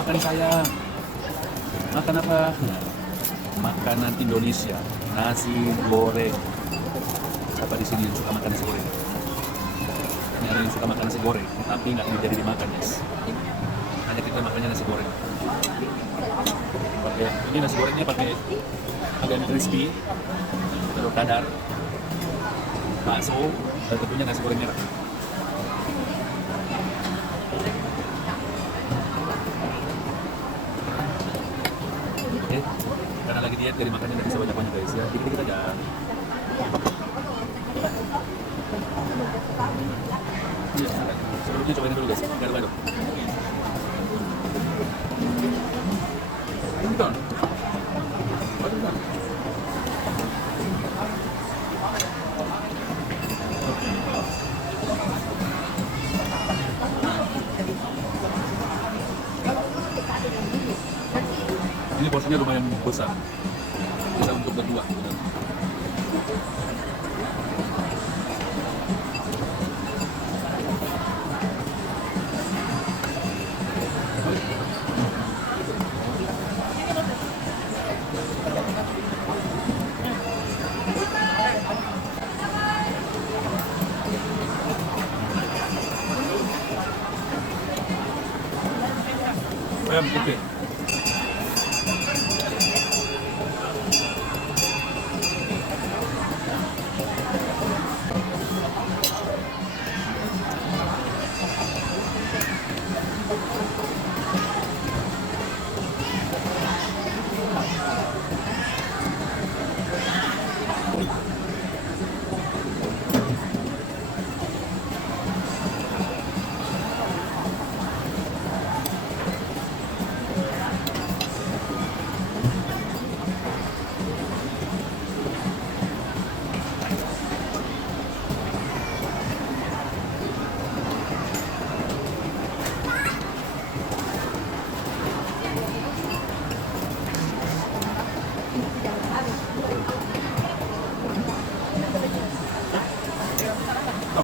Makan saya. Makan apa? Makanan Indonesia. Nasi goreng. Siapa di sini yang suka makan nasi goreng? Ini ada yang suka makan nasi goreng, tapi nggak jadi dimakan, guys. Hanya kita makannya nasi goreng. Ini nasi gorengnya pakai agak crispy, telur dadar, bakso, dan tentunya nasi goreng merah. Oke, karena lagi diet jadi makannya nggak bisa banyak-banyak, guys, ya. Dikit-dikit aja. Iya, sebelumnya cobain dulu, guys. Gado-gado. Bentar. Ini porsinya lumayan besar, bisa untuk berdua. Ayam putih.